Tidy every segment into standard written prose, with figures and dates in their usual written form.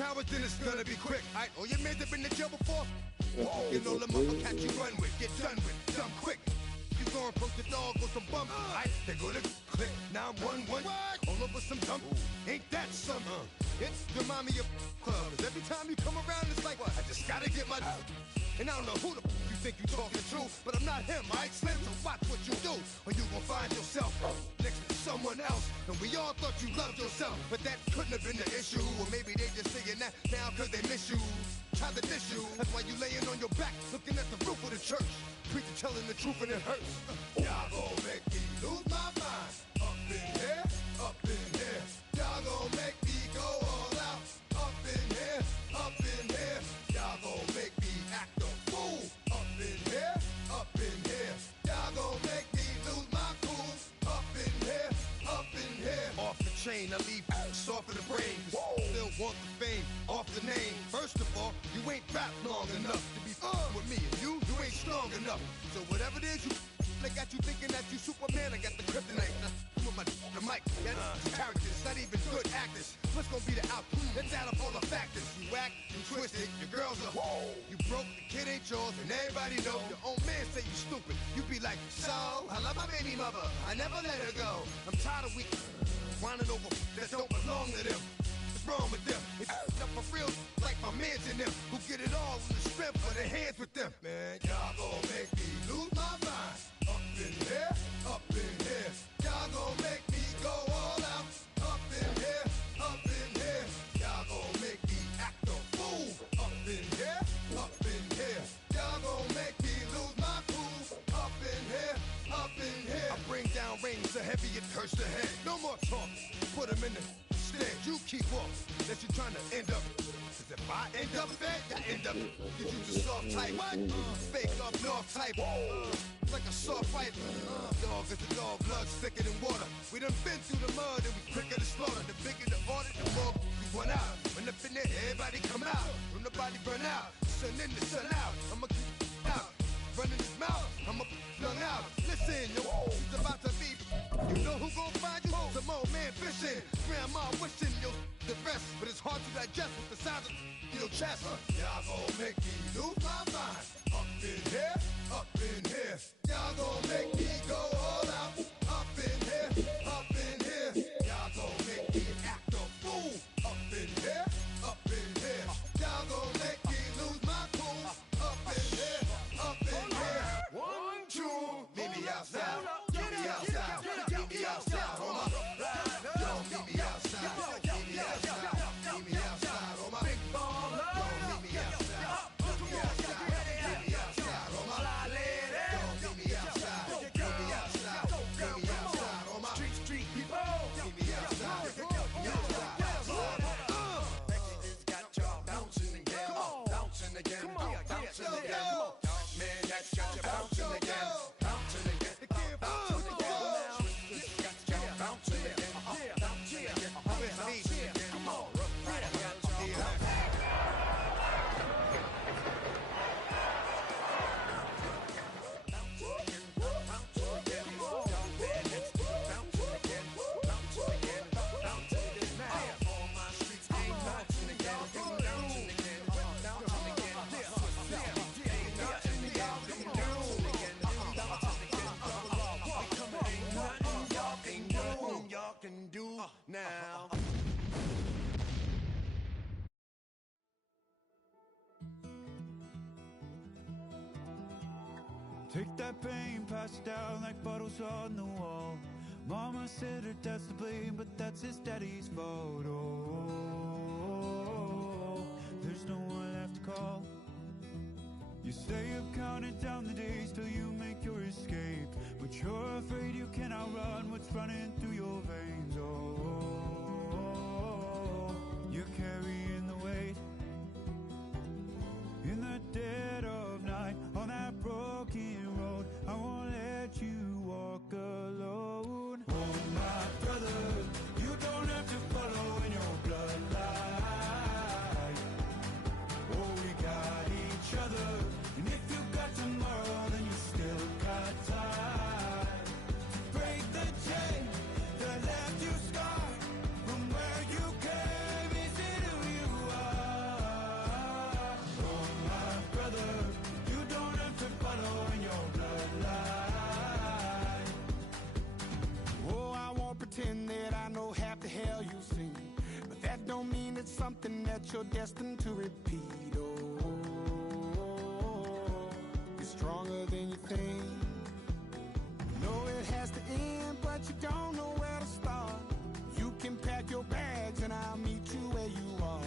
cowards, then it's gonna be quick. Alright, all your men have been to jail before? You know them up, catch you run with, get done with, done quick. You gon' approach the dog with some bump, alright, they gonna click 911. All over some dump, ain't that something? It's remind me of clubs. Every time you come around, it's like, what? I just gotta get my. And I don't know who the you think you talking to, but I'm not him, alright, Slim? So watch what you do, or you gon' find yourself next to someone else. And we all thought you loved yourself, but that couldn't have been the issue. Or maybe they just saying that now cause they miss you. Try to diss you, that's why you laying on your back, looking at the roof of the church. Preacher telling the truth and it hurts. Y'all gon' make me lose my mind. Up in here, up in here. Y'all gon' make me go all out. Up in here, up in here. Y'all gon' make me act a fool. Up in here, up in here. Y'all gon' make me lose my cool. Up in here, up in here. Off the chain, I leave soft in the brain. Still want the fame, off the name. First of all, you ain't rap long enough to be with me. And you ain't strong enough. So whatever it is you they got you thinking that you Superman, I got the kryptonite. With my the mic, got characters, not even good actors. What's gonna be the outcome? Let's add up all the factors. You whack, you twisted, your girls are you broke, the kid ain't yours, and everybody know. Your own man say you stupid. You be like, so, I love my baby mother, I never let her go. I'm tired of weak whining over that don't belong to them. What's wrong with them? It's up for real, like my mans in them, who get it all in the strength of their hands with them. Man, y'all gon' make me lose my mind. Up in here, up in here. Y'all gon' make me go all out. Up in here, up in here. Y'all gon' make me act a fool. Up in here, up in here. Y'all gon' make me lose my cool. Up in here, up in here. I bring down rain so heavy it hurts the head. No more talk, put them in the stand. You keep off, that you trying to end up. Cause if I end up bad, I end up. Cause you just soft type. Fake up north type. Like a soft fight. Dog is a dog, blood thicker than water. We done been through the mud and we quicker to slaughter. The bigger the order, the more we run out. When up in there, everybody come out. When the body burn out, sun in the sun out. I'ma keep out. Running his mouth, I'ma flung out. Listen, yo, it's about to be. You know who gon' find you? Some old man fishing. Grandma wishing you the best, but it's hard to digest with the size of your chest. Y'all gon' make me lose my mind. Up in here, up in here. Y'all gon' make me go all out. Up in here, up in here. Y'all gon' make me act a fool. Up in here, up in here. Y'all gon' make me lose my cool. Up in here, up in here. 1, 2, meet me outside. Meet me outside. Meet me outside. On my yo, meet me outside. Meet me outside. Meet me outside. On my big ball. Yo, meet me outside. Meet me outside. Meet me outside. On my yo, meet me outside. Meet me outside. Meet me outside. On my street people. Meet me outside. Meet me outside. It's got y'all bouncing again, bouncing again, bouncing again. Man, that's got you bouncing again, bouncing again, bouncing again. It's got y'all bouncing again, bouncing again, bouncing again. Come on, right, I got y'all bouncing. Can do now. Take that pain, pass it down like bottles on the wall. Mama said her dad's to blame, but that's his daddy's fault. Oh, there's no one left to call. You stay up counting down the days till you make your escape, but you're afraid you can outrun what's running through your veins. Oh, you're carrying the weight in the dead of night on that broken road. I won't let you walk alone. Oh, my brother, you don't have to follow in your bloodline. Oh, we got each other. And if you got tomorrow, then you still got time. Break the chain that that you're destined to repeat. Oh, you're stronger than you think. You know it has to end, but you don't know where to start. You can pack your bags and I'll meet you where you are.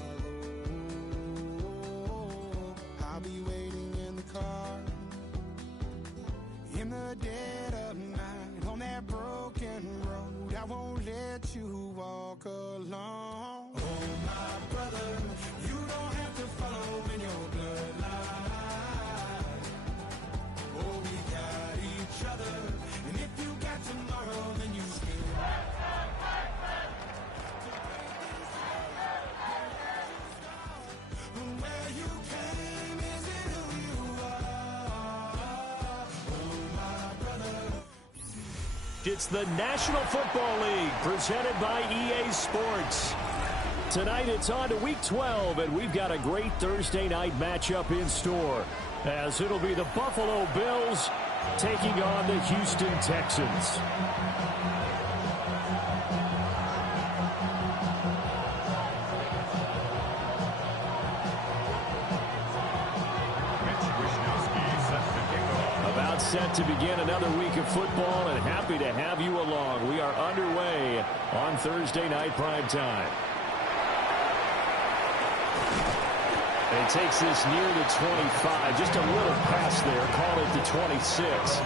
Oh, I'll be waiting in the car in the dead of night on that broken road. I won't let you walk alone. Oh, my brother, you don't have to follow in your bloodline. Oh, we got each other, and if you got tomorrow, then you still. Where you came isn't who you are. Oh, my brother. It's the National Football League presented by EA Sports. Tonight it's on to Week 12, and we've got a great Thursday night matchup in store, as it'll be the Buffalo Bills taking on the Houston Texans. About set to begin another week of football, and happy to have you along. We are underway on Thursday night primetime. And he takes this near the 25. Just a little pass there. Call it the 26.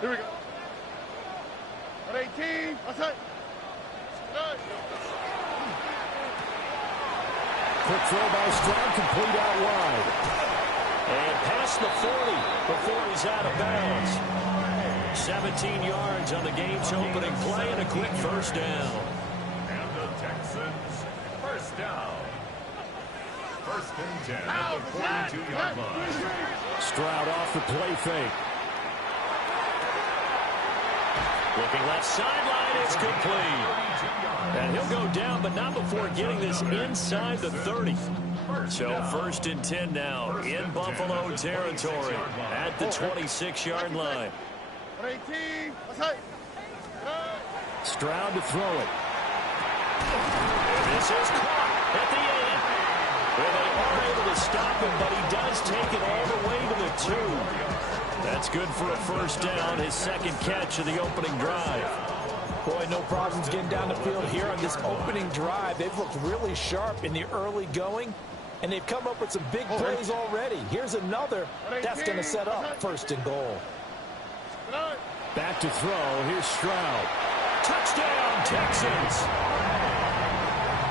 Here we go. 18. Outside. Quick throw by Stroud, complete out wide. And past the 40 before he's out of bounds. 17 yards on the game's opening play and a quick first down. And the Texans, first down. First and 10 at the 42-yard line. Stroud off the play fake. Looking left sideline, it's complete. And he'll go down, but not before getting this inside the 30. So first and 10 now in Buffalo territory at the 26-yard line. 18. Outside. Stroud to throw it. This is caught at the 8. Well, they are able to stop him, but he does take it all the way to the 2. That's good for a first down, his second catch of the opening drive. Boy, no problems getting down the field here on this opening drive. They've looked really sharp in the early going, and they've come up with some big plays already. Here's another. That's going to set up first and goal. Back to throw. Here's Stroud. Touchdown, Texans.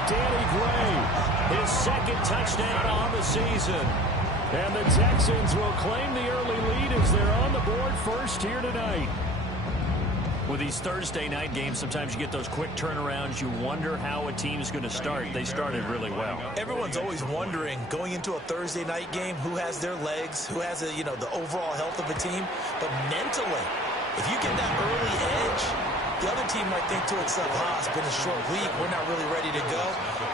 Danny Gray, his second touchdown on the season. And the Texans will claim the early lead as they're on the board first here tonight. With these Thursday night games, sometimes you get those quick turnarounds. You wonder how a team's going to start. They started really well. Everyone's always wondering, going into a Thursday night game, who has their legs, who has the overall health of a team. But mentally, if you get that early edge, the other team might think to itself, it's been a short week, we're not really ready to go.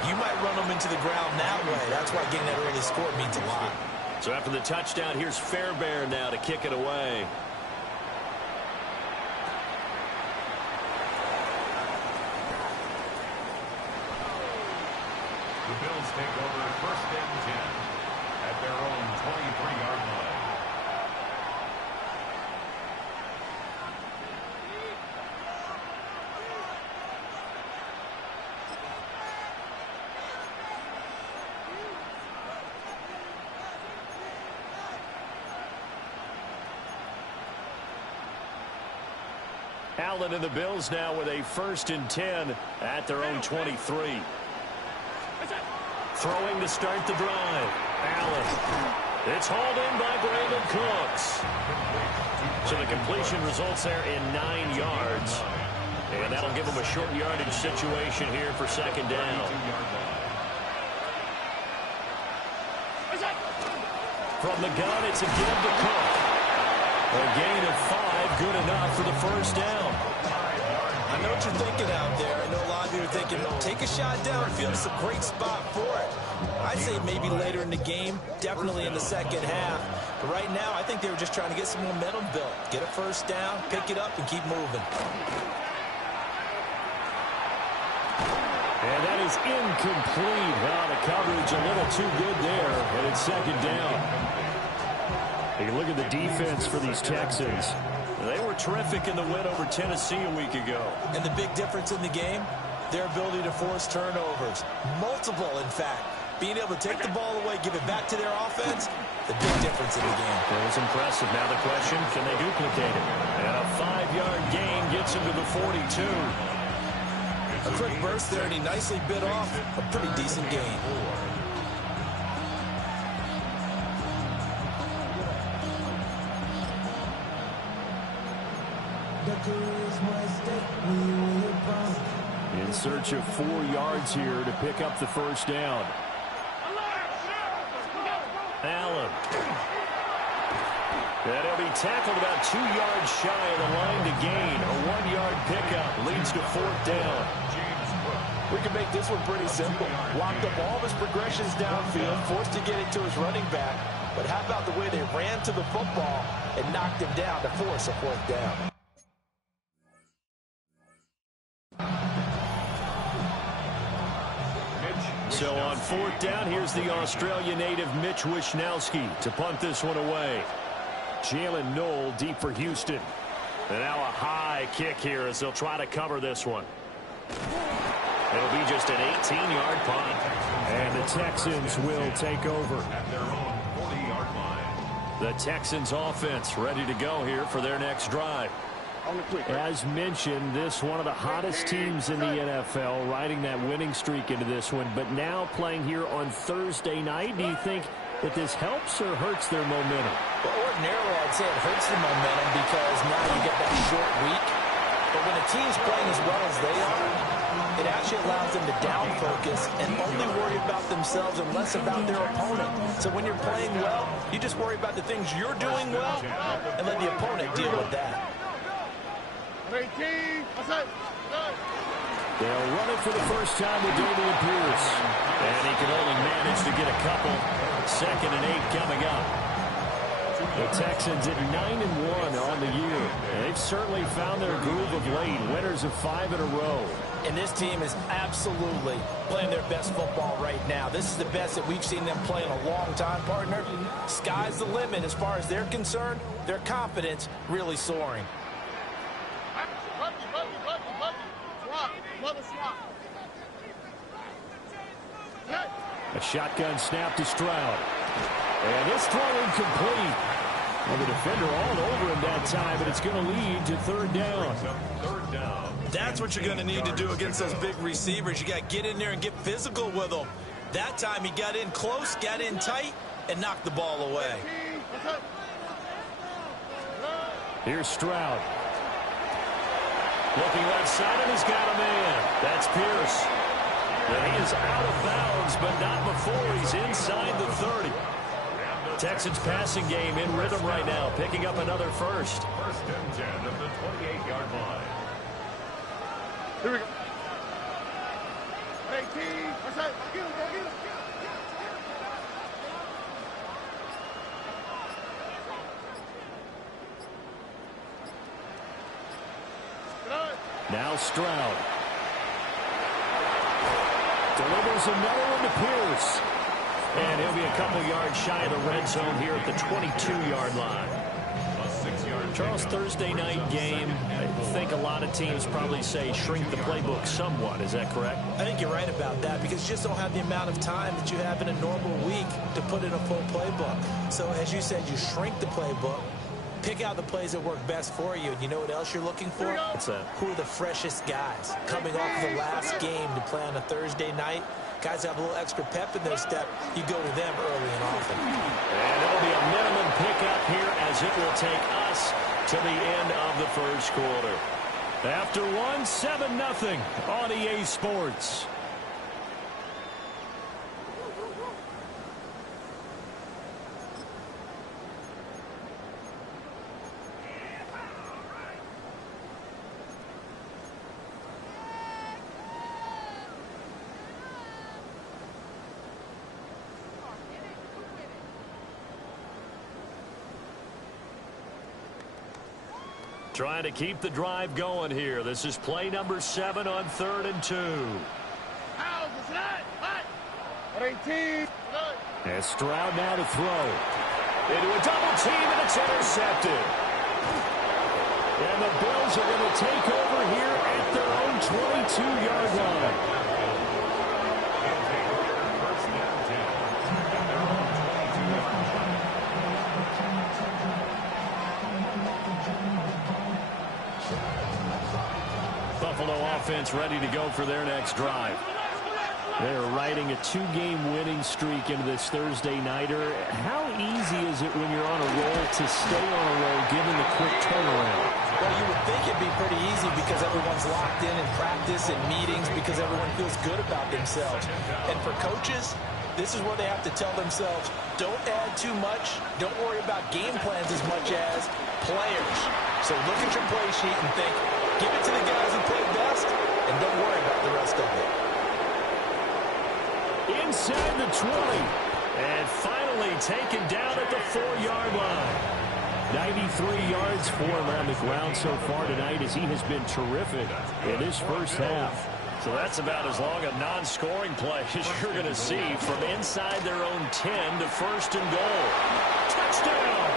You might run them into the ground that way. That's why getting that early score means a lot. So after the touchdown, here's Fairbairn now to kick it away. The Bills take over first and 10 at their own 23-yard line. Allen and the Bills now with a first and 10 at their own 23. Throwing to start the drive. Allen. It's hauled in by Brandon Cooks. So the completion results there in 9 yards. And that'll give them a short yardage situation here for second down. From the gun, it's a give to Cook. A gain of 5, good enough for the first down. I know what you're thinking out there. I know a lot of maybe you're thinking, take a shot downfield. It's a great spot for it. I'd say maybe later in the game, definitely in the second half. But right now, I think they were just trying to get some momentum built. Get a first down, pick it up, and keep moving. And that is incomplete. Well, the coverage a little too good there, and it's second down. Take a look at the defense for these Texans. They were terrific in the win over Tennessee a week ago. And the big difference in the game, their ability to force turnovers. Multiple, in fact. Being able to take the ball away, give it back to their offense, the big difference in the game. It was impressive. Now the question, can they duplicate it? And a 5-yard gain gets him to the 42. A quick burst there, and he nicely bit off a pretty decent gain. In search of 4 yards here to pick up the first down. Allen. And he'll be tackled about 2 yards shy of the line to gain. A 1-yard pickup leads to 4th down. We can make this one pretty simple. Locked up all of his progressions downfield, forced to get it to his running back. But how about the way they ran to the football and knocked him down to force a 4th down? So on 4th down, here's the Australia native Mitch Wishnowsky to punt this one away. Jalen Knoll deep for Houston. And now a high kick here as they'll try to cover this one. It'll be just an 18-yard punt. And the Texans will take over. At their own 40-yard line. The Texans offense ready to go here for their next drive. As mentioned, this one of the hottest teams in the NFL, riding that winning streak into this one, but now playing here on Thursday night. Do you think that this helps or hurts their momentum? Well, ordinarily, I'd say it hurts the momentum because now you get that short week. But when a team's playing as well as they are, it actually allows them to down focus and only worry about themselves and less about their opponent. So when you're playing well, you just worry about the things you're doing well and let the opponent deal with that. They'll run it for the first time with Dameon Pierce. And he can only manage to get a couple. 2nd and 8 coming up. The Texans at 9-1 on the year. And they've certainly found their groove of late. Winners of 5 in a row. And this team is absolutely playing their best football right now. This is the best that we've seen them play in a long time, partner. Sky's the limit as far as they're concerned. Their confidence really soaring. A shotgun snap to Stroud. And this throw incomplete. Well, the defender all over him that time, but it's going to lead to 3rd down. 3rd down. That's what you're going to need to do against those big receivers. You got to get in there and get physical with them. That time he got in close, got in tight, and knocked the ball away. Here's Stroud. Looking right side, and he's got a man. That's Pierce. And he is out of bounds, but not before he's inside the 30. Texans passing game in rhythm right now, picking up another first. 1st and 10 of the 28-yard line. Here we go. 18. What's that? Get him, go get him. Now Stroud. Delivers another one to Pierce. And he'll be a couple yards shy of the red zone here at the 22-yard line. Charles, Thursday night game, I think a lot of teams probably say shrink the playbook somewhat. Is that correct? I think you're right about that because you just don't have the amount of time that you have in a normal week to put in a full playbook. So as you said, you shrink the playbook, pick out the plays that work best for you. And you know what else you're looking for? What's that? Who are the freshest guys coming off the last game to play on a Thursday night? Guys have a little extra pep in their step. You go to them early and often. And it'll be a minimum pickup here as it will take us to the end of the first quarter. After 7-0 on EA Sports. Trying to keep the drive going here. This is play number 7 on 3rd and 2. And Stroud now to throw. Into a double team, and it's intercepted. And the Bills are going to take over here at their own 22-yard line. Buffalo offense ready to go for their next drive. They're riding a 2-game winning streak into this Thursday nighter. How easy is it when you're on a roll to stay on a roll given the quick turnaround? Well, you would think it'd be pretty easy because everyone's locked in practice and meetings because everyone feels good about themselves. And for coaches, this is where they have to tell themselves, don't add too much. Don't worry about game plans as much as players. So look at your play sheet and think, give it to the guys who play best, and don't worry about the rest of it. Inside the 20. And finally taken down at the 4-yard line. 93 yards for him on the ground so far tonight as he has been terrific in this first half. So that's about as long a non-scoring play as you're going to see from inside their own 10 to 1st and goal. Touchdown!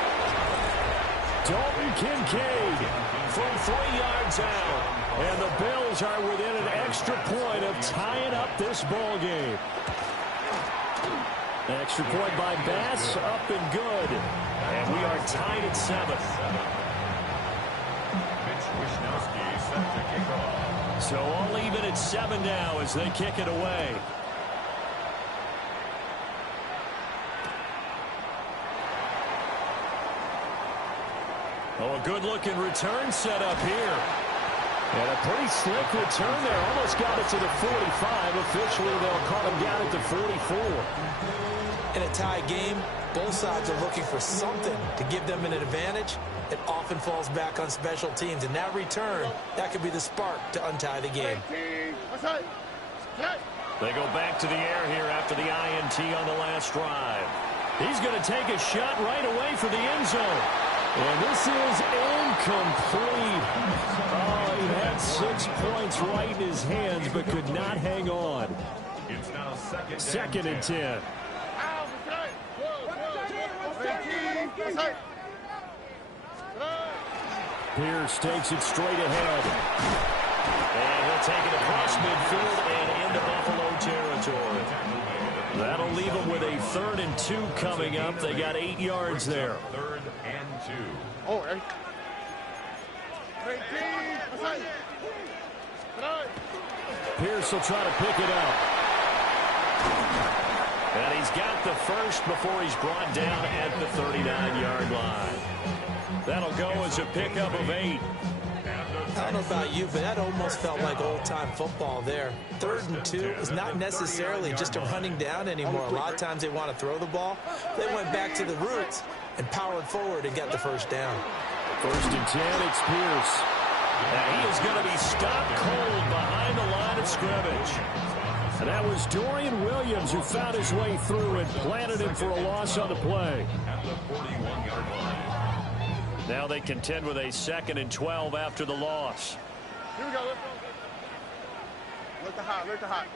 Dalton Kincaid from 3 yards out. And the Bills are within an extra point of tying up this ball game. Extra point by Bass, up and good. And we are tied at 7. Mitch Wishnowsky set to kick off. So all even at 7 now as they kick it away. Oh, a good-looking return set up here. And a pretty slick return there. Almost got it to the 45. Officially, they'll call him down at the 44. In a tie game, both sides are looking for something to give them an advantage. It often falls back on special teams. And that return, that could be the spark to untie the game. They go back to the air here after the INT on the last drive. He's going to take a shot right away for the end zone. And this is incomplete. Oh, he had 6 points right in his hands, but could not hang on. It's now second and 10. Pierce takes it straight ahead. And he'll take it across midfield and into Buffalo territory. That'll leave them with a 3rd and 2 coming up. They got 8 yards there. 3rd and 2. Oh, hey. Pierce will try to pick it up. And he's got the first before he's brought down at the 39-yard line. That'll go as a pickup of 8. I don't know about you, but that almost felt like old-time football there. 3rd and 2 is not necessarily just a running down anymore. A lot of times they want to throw the ball. They went back to the roots and powered forward and got the first down. 1st and 10, it's Pierce. And he is going to be stopped cold behind the line of scrimmage. And that was Dorian Williams who found his way through and planted him for a loss on the play. At the 41-yard line. Now they contend with a 2nd and 12 after the loss. Here we go. Look the hot. Look the hot.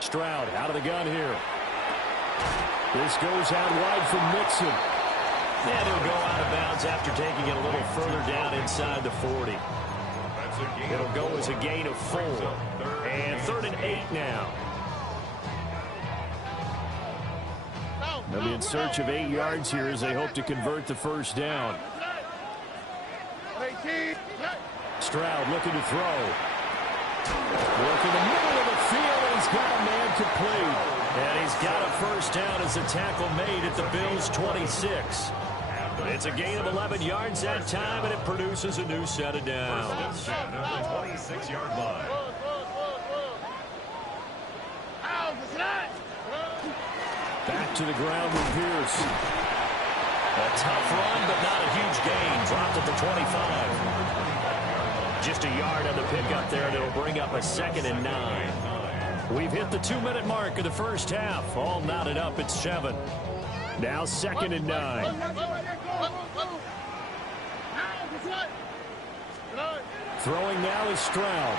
Stroud out of the gun here. This goes out wide from Mixon. And he'll go out of bounds after taking it a little further down inside the 40. It'll go as a gain of 4. And 3rd and 8 now. They'll be in search of 8 yards here as they hope to convert the first down. Stroud looking to throw. Working the middle of the field, and he's got a man complete. And he's got a first down as the tackle made at the Bills' 26. It's a gain of 11 yards that time, and it produces a new set of downs. 26-yard line. Back to the ground with Pierce. A tough run, but not a huge gain. Dropped at the 25. Just a yard on the pickup there, and it'll bring up a 2nd and 9. We've hit the 2-minute mark of the first half. All knotted up at 7. Now 2nd and 9. Throwing now is Stroud.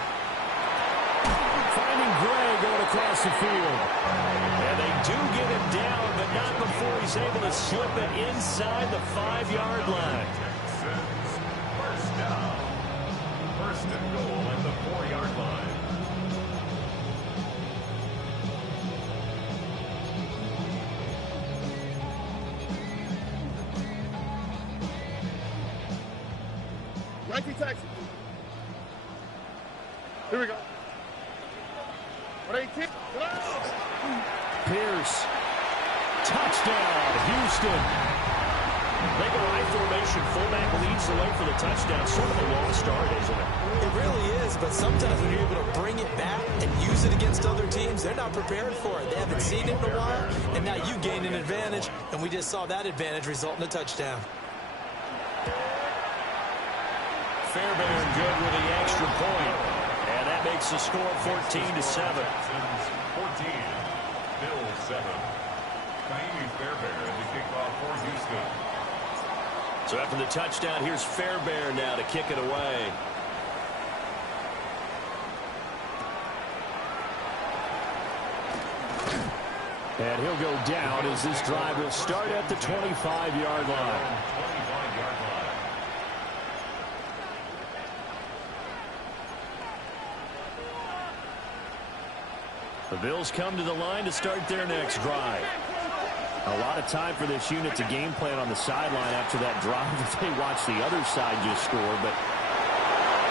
Finding Gray going across the field. And they do get him down, but not before he's able to slip it inside the 5-yard line. First down. First and goal at the 4-yard line. Nike taxi. Here we go. 118. Pierce. Touchdown, Houston. They go I formation. Fullback leads the way for the touchdown. Sort of a lost art, isn't it? It really is, but sometimes when you're able to bring it back and use it against other teams, they're not prepared for it. They haven't seen it in a while, and now you gain an advantage, and we just saw that advantage result in a touchdown. Fairbairn good with the extra point. And that makes the score 14-7. 14. Bills 7. Ka'imi Fairbairn to kick off for Houston. So after the touchdown, here's Fairbairn now to kick it away. And he'll go down as this drive will start at the 25-yard line. The Bills come to the line to start their next drive. A lot of time for this unit to game plan on the sideline after that drive that they watch the other side just score, but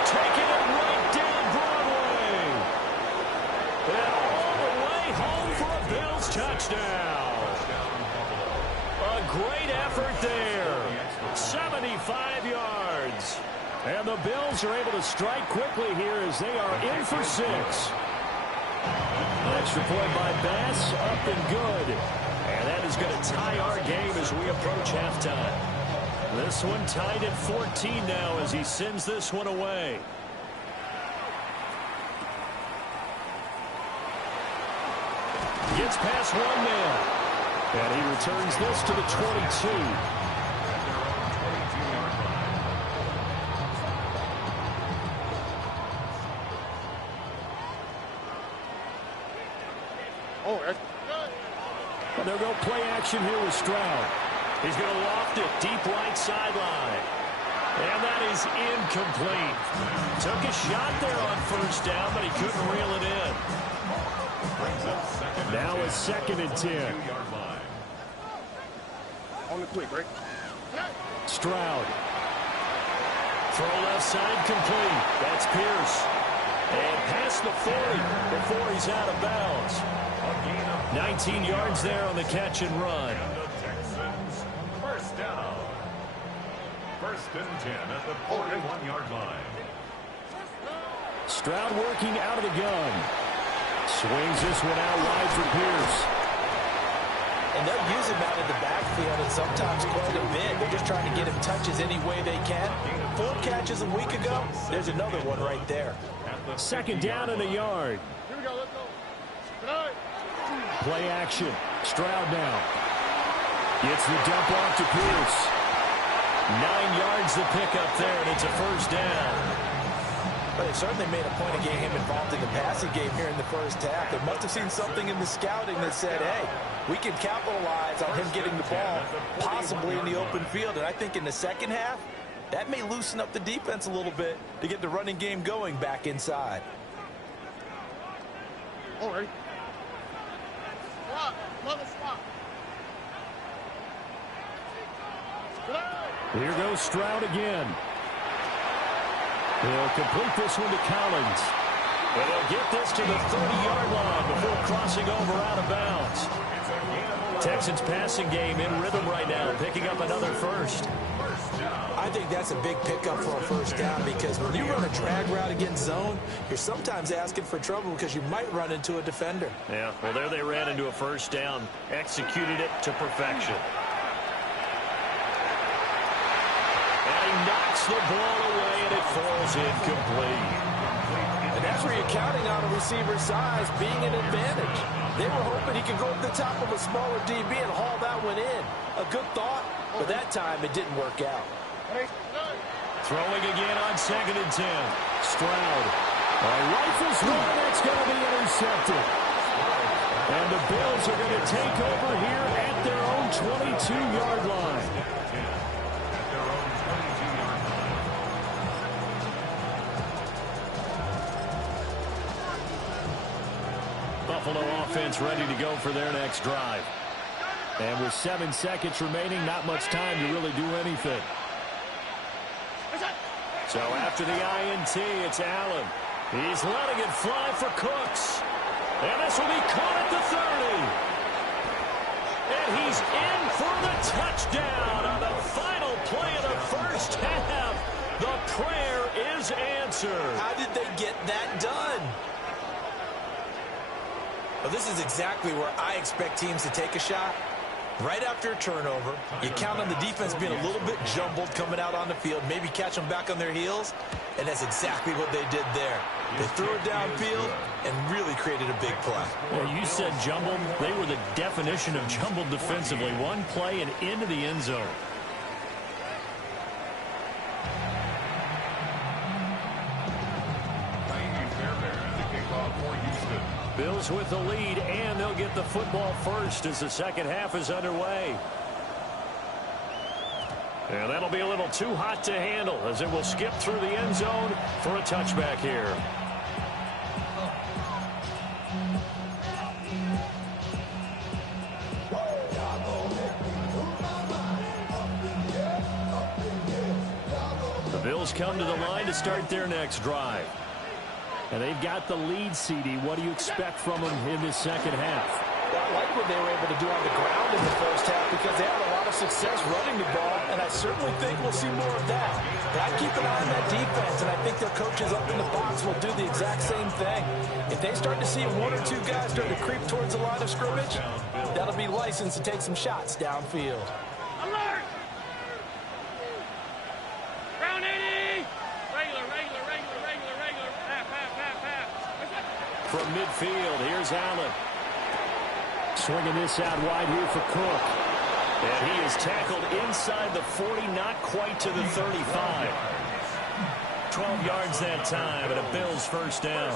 taking it right down Broadway. And all the way home for a Bills touchdown. A great effort there. 75 yards. And the Bills are able to strike quickly here as they are in for 6. Extra point by Bass, up and good. And that is going to tie our game as we approach halftime. This one tied at 14 now as he sends this one away. Gets past one man. And he returns this to the 22. They'll go play action here with Stroud. He's going to loft it deep right sideline. And that is incomplete. Took a shot there on first down, but he couldn't reel it in. Now a 2nd and 10. On the quick, right? Stroud. Throw left side complete. That's Pierce. And past the 40 before he's out of bounds. 19 yards there on the catch and run. And the Texans, first down. First and 10 at the 41-yard line. Stroud working out of the gun. Swings this one out wide for Pierce. And they'll use him out in the backfield and sometimes quite a bit. They're just trying to get him touches any way they can. 4 catches a week ago. There's another one right there. 2nd down and a yard. Here we go, let's go. Tonight. Play action. Stroud now. Gets the dump off to Pierce. 9 yards the pickup there, and it's a first down. But they certainly made a point of getting him involved in the passing game here in the first half. They must have seen something in the scouting that said, hey, we can capitalize on him getting the ball, possibly in the open field. And I think in the second half, that may loosen up the defense a little bit to get the running game going back inside. All right. Swap. Love a swap. Here goes Stroud again. He'll complete this one to Collins. And they'll get this to the 30-yard line before crossing over out of bounds. Texans passing game in rhythm right now, picking up another first. I think that's a big pickup for a first down because when you run a drag route against zone, you're sometimes asking for trouble because you might run into a defender. Yeah, well, there they ran into a first down, executed it to perfection. And he knocks the ball away, and it falls incomplete. And that's where you're counting on a receiver's size being an advantage. They were hoping he could go to the top of a smaller DB and haul that one in. A good thought, but that time it didn't work out. Throwing again on 2nd and 10. Stroud. Rifles one. That's going to be intercepted. And the Bills are going to take over here at their own 22-yard line. Buffalo offense ready to go for their next drive. And with 7 seconds remaining, not much time to really do anything. So after the INT, it's Allen. He's letting it fly for Cooks. And this will be caught at the 30. And he's in for the touchdown on the final play of the first half. The prayer is answered. How did they get that done? Well, this is exactly where I expect teams to take a shot. Right after a turnover, you count on the defense being a little bit jumbled coming out on the field, maybe catch them back on their heels, and that's exactly what they did there. They threw it downfield and really created a big play. Well, you said jumbled. They were the definition of jumbled defensively. One play and into the end zone. Bills with the lead, and they'll get the football first as the second half is underway. And that'll be a little too hot to handle as it will skip through the end zone for a touchback here. The Bills come to the line to start their next drive. And they've got the lead, CD. What do you expect from them in this second half? Well, I like what they were able to do on the ground in the first half because they had a lot of success running the ball, and I certainly think we'll see more of that. But I keep an eye on that defense, and I think their coaches up in the box will do the exact same thing. If they start to see one or two guys start to creep towards the line of scrimmage, that'll be licensed to take some shots downfield. Alert! Round 80! Regular. Half. From midfield, here's Allen. Swinging this out wide here for Cook. And he is tackled inside the 40, not quite to the 35. 12 yards that time, and a Bills first down.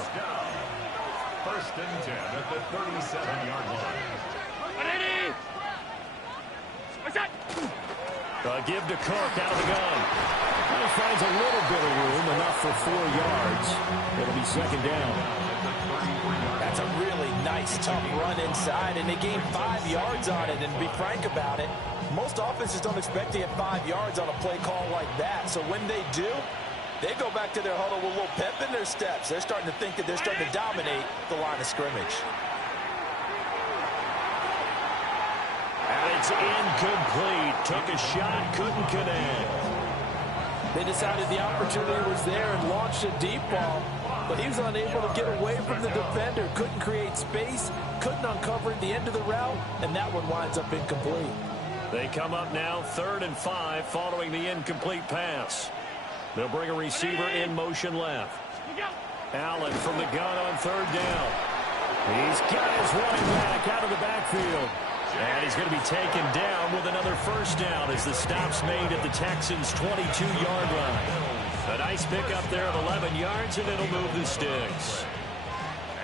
First and 10 at the 37-yard line. Give to Cook out of the gun. He finds a little bit of room, enough for 4 yards. It'll be second down. That's a really nice, tough run inside, and they gained 5 yards on it. And to be frank about it, most offenses don't expect to get 5 yards on a play call like that. So when they do, they go back to their huddle with a little pep in their steps. They're starting to think that they're starting to dominate the line of scrimmage. And it's incomplete. Took a shot, couldn't connect. They decided the opportunity was there and launched a deep ball, but he was unable to get away from the defender, couldn't create space, couldn't uncover the end of the route, and that one winds up incomplete. They come up now 3rd and 5 following the incomplete pass. They'll bring a receiver in motion left. Allen from the gun on 3rd down. He's got his running back out of the backfield. And he's going to be taken down with another first down as the stop's made at the Texans' 22-yard line. A nice pickup there of 11 yards, and it'll move the sticks.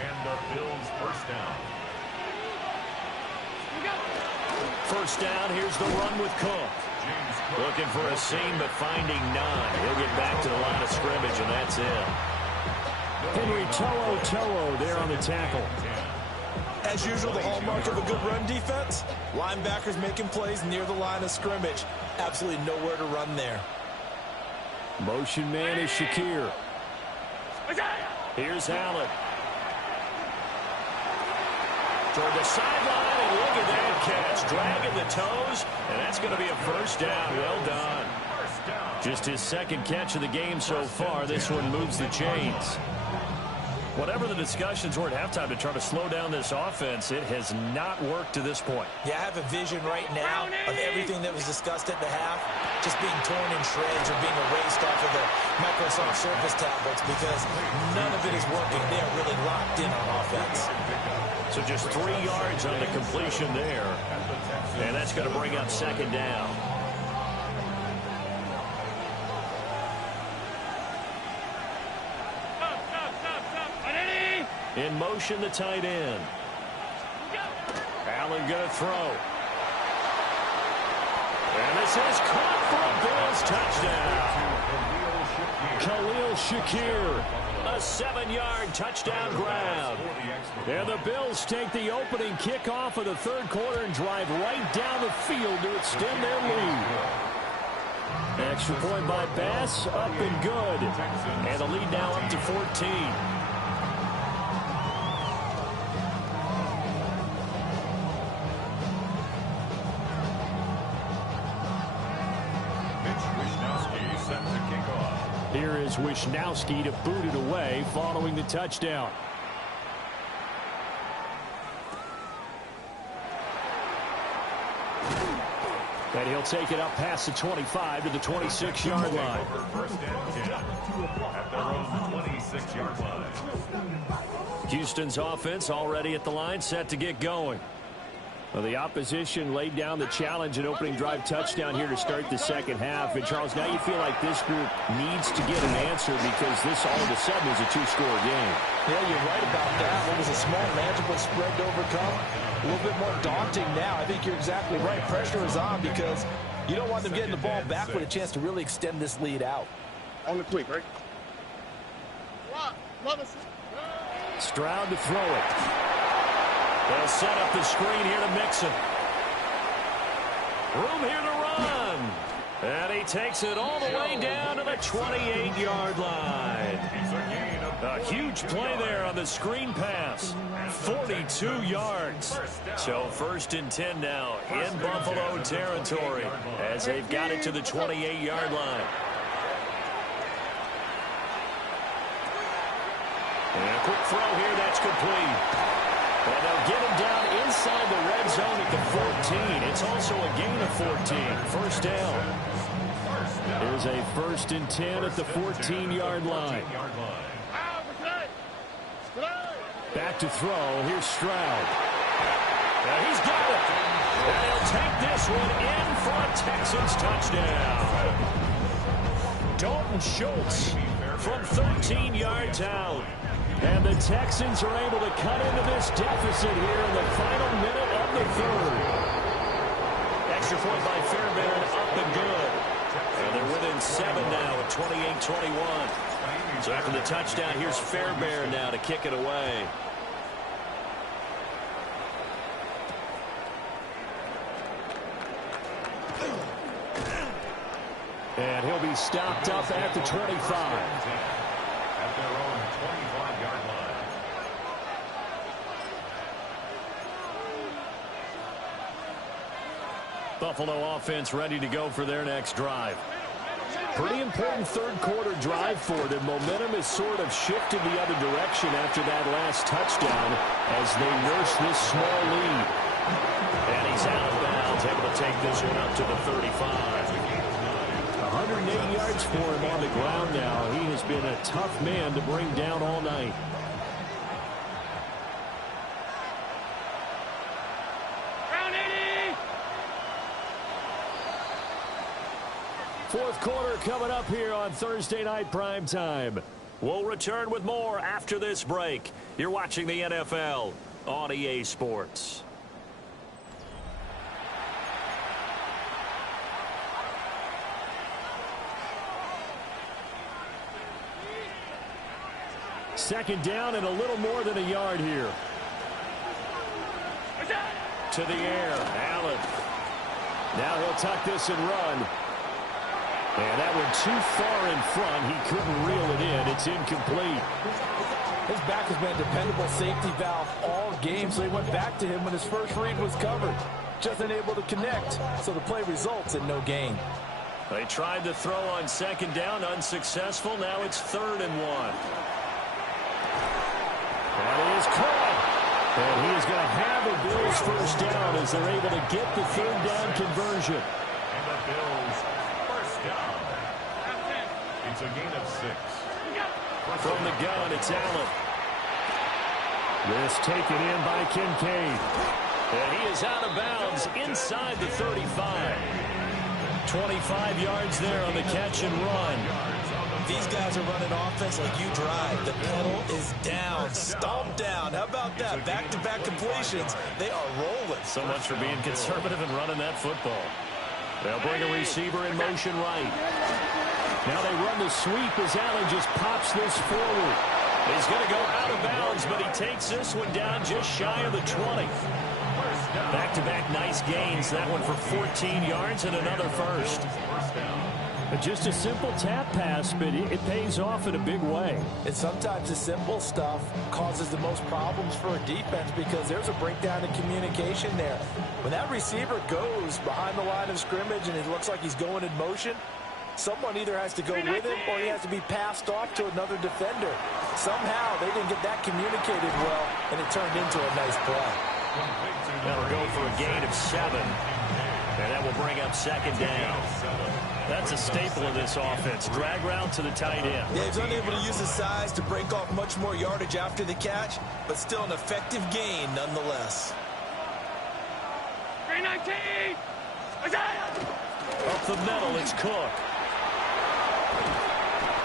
And the Bills first down. First down, here's the run with Cook. Looking for a seam, but finding none. He'll get back to the line of scrimmage, and that's it. Henry To'o there on the tackle. As usual, the hallmark of a good run defense, linebackers making plays near the line of scrimmage. Absolutely nowhere to run there. Motion man is Shakir. Here's Allen. Toward the sideline, and look at that catch. Dragging the toes, and that's going to be a first down. Well done. Just his second catch of the game so far. This one moves the chains. Whatever the discussions were at halftime to try to slow down this offense, it has not worked to this point. Yeah, I have a vision right now of everything that was discussed at the half just being torn in shreds or being erased off of the Microsoft Surface tablets because none of it is working. They are really locked in on offense. So just 3 yards on the completion there. And that's going to bring up second down. In motion, the tight end. Allen going to throw. And this is caught for a Bills touchdown. Khalil Shakir, a 7-yard touchdown grab. And the Bills take the opening kickoff of the third quarter and drive right down the field to extend their lead. Extra point by Bass, up and good. And the lead now up to 14. Here is Wishnowsky to boot it away following the touchdown. And he'll take it up past the 25 to the 26-yard line. First and 10 at their own 26-yard line. Houston's offense already at the line, set to get going. Well, the opposition laid down the challenge and opening drive touchdown here to start the second half. And, Charles, now you feel like this group needs to get an answer because this all of a sudden is a two-score game. Yeah, you're right about that. What was a small, manageable spread to overcome. A little bit more daunting now. I think you're exactly right. Pressure is on because you don't want them getting the ball back with a chance to really extend this lead out. On the quick, right? Stroud to throw it. They'll set up the screen here to Mixon. Room here to run. And he takes it all the way down to the 28-yard line. A huge play there on the screen pass. 42 yards. So first and 10 now in Buffalo territory as they've got it to the 28-yard line. And a quick throw here, that's complete. And they'll get him down inside the red zone at the 14. It's also a gain of 14. First down. Here's a first and 10 at the 14-yard line. Back to throw. Here's Stroud. And he's got it. And he'll take this one in for a Texans touchdown. Dalton Schultz from 13 yards out. And the Texans are able to cut into this deficit here in the final minute of the third. Extra point by Fairbairn, up and good. And they're within 7 now at 28-21. So after the touchdown, here's Fairbairn now to kick it away. And he'll be stopped up at the 25. At their own 25-yard line. Buffalo offense ready to go for their next drive. Pretty important third quarter drive for them. Momentum has sort of shifted the other direction after that last touchdown as they nurse this small lead. And he's out of bounds, able to take this one up to the 35. 180 yards for him on the ground now. He has been a tough man to bring down all night. Fourth quarter coming up here on Thursday Night Prime Time. We'll return with more after this break. You're watching the NFL on EA Sports. Second down and a little more than a yard here. To the air, Allen. Now he'll tuck this and run. And that one too far in front. He couldn't reel it in. It's incomplete. His back has been a dependable safety valve all game, so he went back to him when his first read was covered. Just unable to connect, so the play results in no gain. They tried to throw on second down, unsuccessful. Now it's 3rd and 1. That is caught. And he is going to have the Bills first down as they're able to get the 3rd down conversion. And the Bills first down. It's a gain of 6. From the gun, it's Allen. This taken in by Kincaid. And he is out of bounds inside the 35. 25 yards there on the catch and run. these guys are running offense like you drive. The pedal is down, stomped down. How about that? Back-to-back completions. They are rolling. So much for being conservative and running that football. They'll bring a receiver in motion right. Now they run the sweep as Allen just pops this forward. He's going to go out of bounds, but he takes this one down just shy of the 20. Back-to-back nice gains. That one for 14 yards and another first. Just a simple tap pass, but it pays off in a big way. And sometimes the simple stuff causes the most problems for a defense because there's a breakdown in communication there. When that receiver goes behind the line of scrimmage and it looks like he's going in motion, someone either has to go with him or he has to be passed off to another defender. Somehow they didn't get that communicated well, and it turned into a nice play. That'll go for a gain of 7. And that will bring up second down. That's a staple of this offense. Drag route to the tight end. Yeah, he's unable to use his size to break off much more yardage after the catch, but still an effective gain nonetheless. 319! Up the middle, it's Cook.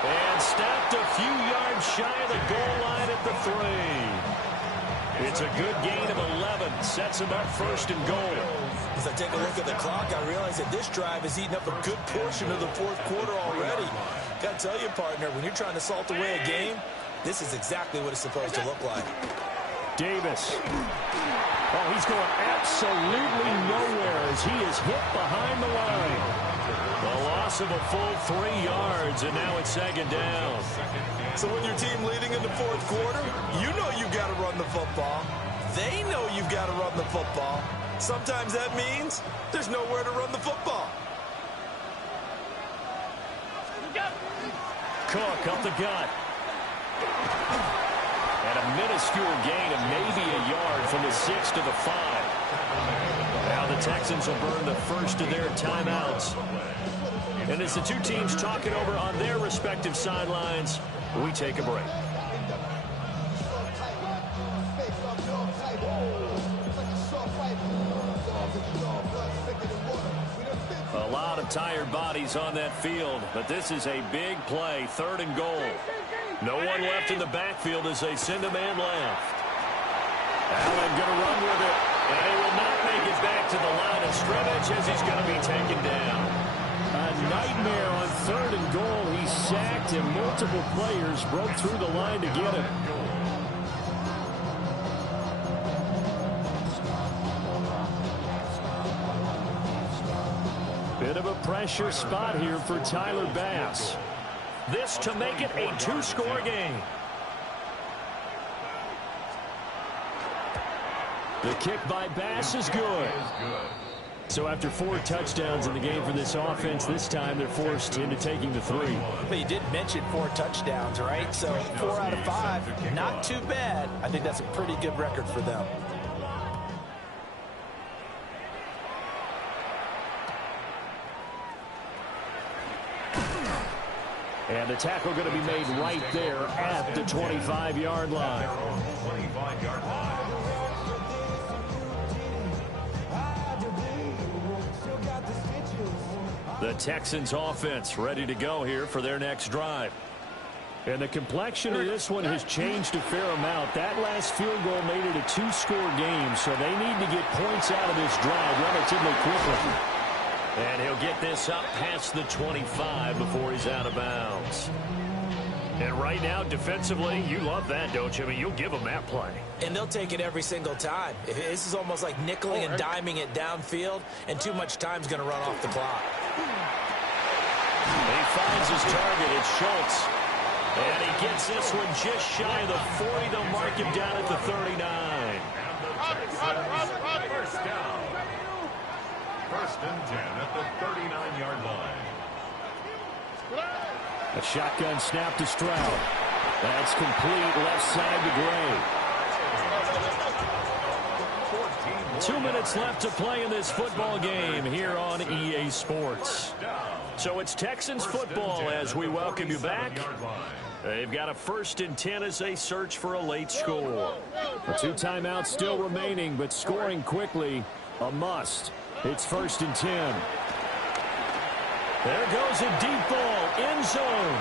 And snapped a few yards shy of the goal line at the 3. It's a good gain of 11. Sets him up first and goal. As I take a look at the clock, I realize that this drive has eaten up a good portion of the fourth quarter already. Got to tell you, partner, when you're trying to salt away a game, this is exactly what it's supposed to look like. Davis. Oh, he's going absolutely nowhere as he is hit behind the line. The loss of a full 3 yards, and now it's second down. So when your team leading in the fourth quarter, you know you've got to run the football. They know you've got to run the football. Sometimes that means there's nowhere to run the football. Cook up the gut. And a minuscule gain of maybe a yard from the 6 to the 5. Now the Texans will burn the first of their timeouts. And as the two teams talk it over on their respective sidelines, we take a break. A lot of tired bodies on that field, but this is a big play, 3rd and goal. No one left in the backfield as they send a man left. Allen going to run with it, and he will not make it back to the line of scrimmage as he's going to be taken down. A nightmare on 3rd and goal. He sacked, and multiple players broke through the line to get him. Bit of a pressure spot here for Tyler Bass. This to make it a 2-score game. The kick by Bass is good. So after 4 touchdowns in the game for this offense, this time they're forced into taking the 3. But you did mention 4 touchdowns, right? So 4 out of 5, not too bad. I think that's a pretty good record for them. And the tackle going to be made right there at the 25-yard line. 25-yard line. The Texans offense ready to go here for their next drive. And the complexion of this one has changed a fair amount. That last field goal made it a 2-score game, so they need to get points out of this drive relatively quickly. And he'll get this up past the 25 before he's out of bounds. And right now, defensively, you love that, don't you? I mean, you'll give them that play. And they'll take it every single time. This is almost like nickeling and diming it downfield, and too much time's going to run off the clock. He finds his target. It's Schultz. And he gets this one just shy of the 40. They'll mark him down at the 39. First down. 1st and 10 at the 39-yard line. A shotgun snap to Stroud. That's complete left side to Gray. 2 minutes left to play in this football game here on EA Sports. So it's Texans football as we welcome you back. They've got a 1st and 10 as they search for a late score. 2 timeouts still remaining, but scoring quickly, a must. It's 1st and 10. There goes a deep ball, end zone.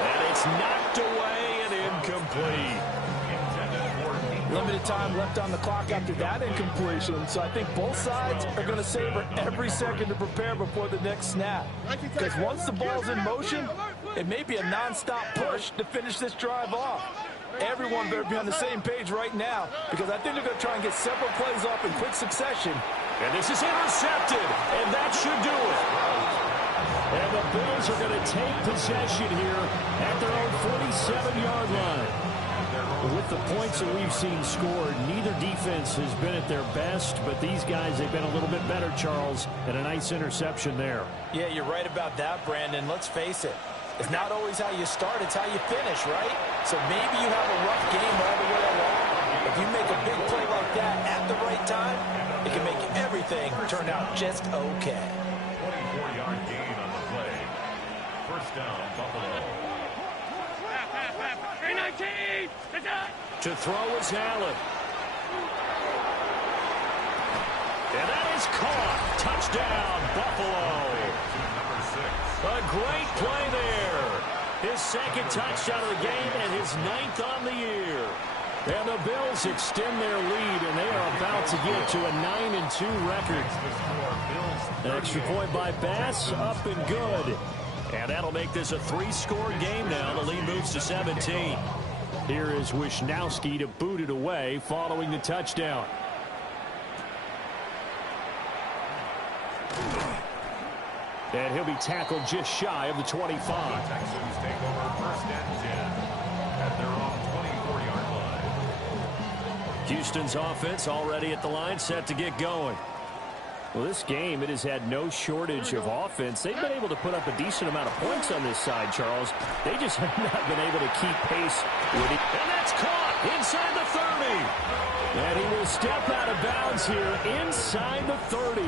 And it's knocked away and incomplete. Limited time left on the clock after that incompletion, so I think both sides are going to savor every second to prepare before the next snap. Because once the ball's in motion, it may be a non-stop push to finish this drive off. Everyone better be on the same page right now, because I think they're going to try and get several plays off in quick succession. And this is intercepted, and that should do it. And the Bills are going to take possession here at their own 47-yard line. With the points that we've seen scored, neither defense has been at their best, but these guys, they've been a little bit better, Charles, and a nice interception there. Yeah, you're right about that, Brandon. Let's face it. It's not always how you start, it's how you finish, right? So maybe you have a rough game all the way along. If you make a big play like that at the right time, it can make everything turn out just okay. 24-yard gain on the play. First down, Buffalo. To throw is Allen. And that is caught. Touchdown, Buffalo. A great play there. His second touchdown of the game and his 9th on the year. And the Bills extend their lead, and they are about to get to a 9-2 record. An extra point by Bass, up and good. And that'll make this a 3-score game now. The lead moves to 17. Here is Wisnowski to boot it away following the touchdown. And he'll be tackled just shy of the 25. The Texans take over first and 10 at their own 24-yard line. Houston's offense already at the line, set to get going. Well, this game, it has had no shortage of offense. They've been able to put up a decent amount of points on this side, Charles. They just have not been able to keep pace with it. And that's caught inside the 30. And he will step out of bounds here inside the 30.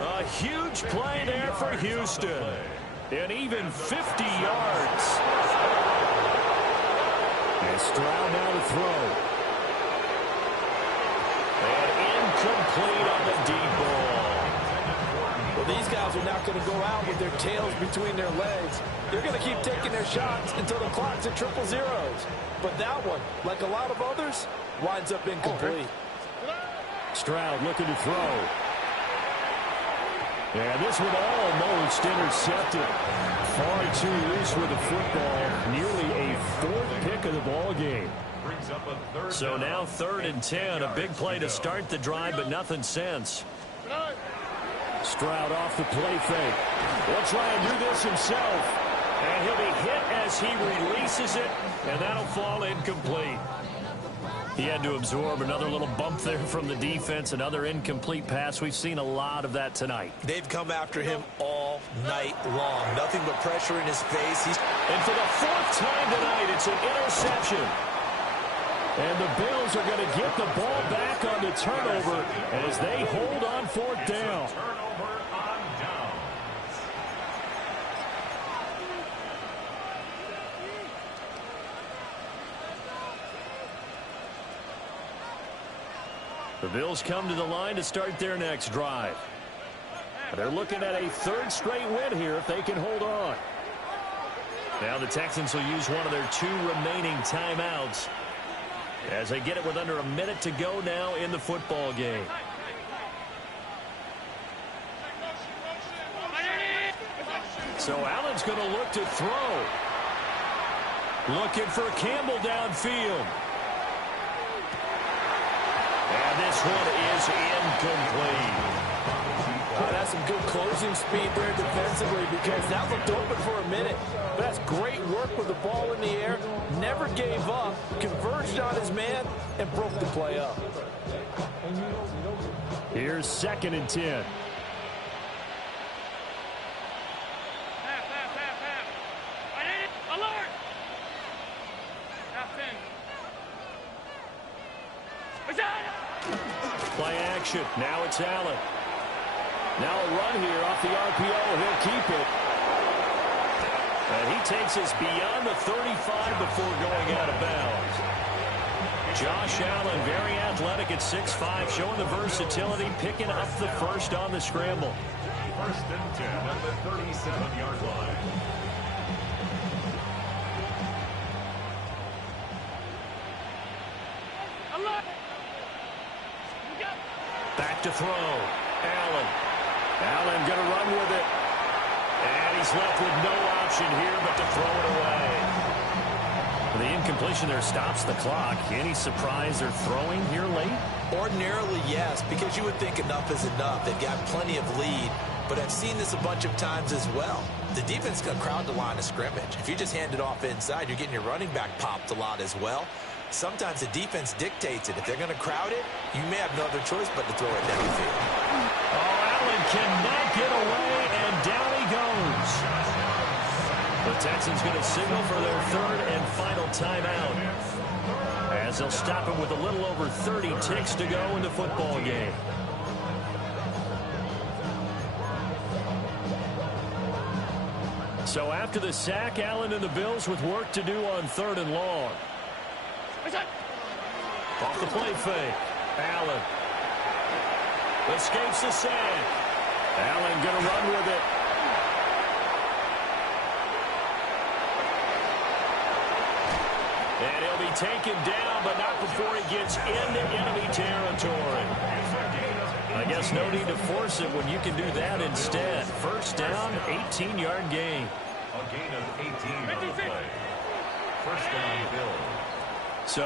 A huge play there for Houston. And even 50 yards. And Stroud now to throw. And incomplete on the deep ball. Well, these guys are not going to go out with their tails between their legs. They're going to keep taking their shots until the clock's at triple zeros. But that one, like a lot of others, winds up incomplete. Stroud looking to throw. And this one almost intercepted. Far too loose with the football. Nearly a 4th pick of the ball game. So now 3rd and 10. A big play to start the drive, but nothing since. Stroud off the play fake. He'll try and do this himself. And he'll be hit as he releases it. And that'll fall incomplete. He had to absorb another little bump there from the defense, another incomplete pass. We've seen a lot of that tonight. They've come after him all night long. Nothing but pressure in his face. And for the 4th time tonight, it's an interception. And the Bills are going to get the ball back on the turnover as they hold on 4th down. Turnover on downs. The Bills come to the line to start their next drive. They're looking at a 3rd straight win here if they can hold on. Now the Texans will use one of their 2 remaining timeouts as they get it with under a minute to go now in the football game. So Allen's going to look to throw. Looking for Campbell downfield. And this one is incomplete. That's some good closing speed there defensively, because that looked open for a minute. But that's great work with the ball in the air. Never gave up, converged on his man, and broke the play up. Here's 2nd and 10. Play action. Now it's Allen. Now a run here off the RPO. He'll keep it. And he takes us beyond the 35 before going out of bounds. Josh Allen, very athletic at 6'5", showing the versatility, picking up the 1st on the scramble. 1st and 10 at the 37-yard line. throw. Allen going to run with it. And he's left with no option here but to throw it away. The incompletion there stops the clock. Any surprise they're throwing here late? Ordinarily, yes, because you would think enough is enough. They've got plenty of lead, but I've seen this a bunch of times as well. The defense can crowd the line of scrimmage. If you just hand it off inside, you're getting your running back popped a lot as well. Sometimes the defense dictates it. If they're going to crowd it, you may have no other choice but to throw it downfield. Oh, Allen cannot get away, and down he goes. The Texans going to signal for their third and final timeout, as they'll stop him with a little over 30 ticks to go in the football game. So after the sack, Allen and the Bills with work to do on 3rd and long. Off the play fake. Allen escapes the sack. Allen going to run with it. And he'll be taken down, but not before he gets into enemy territory. I guess no need to force it when you can do that instead. First down, 18-yard gain. A gain of 18 on the play. First down.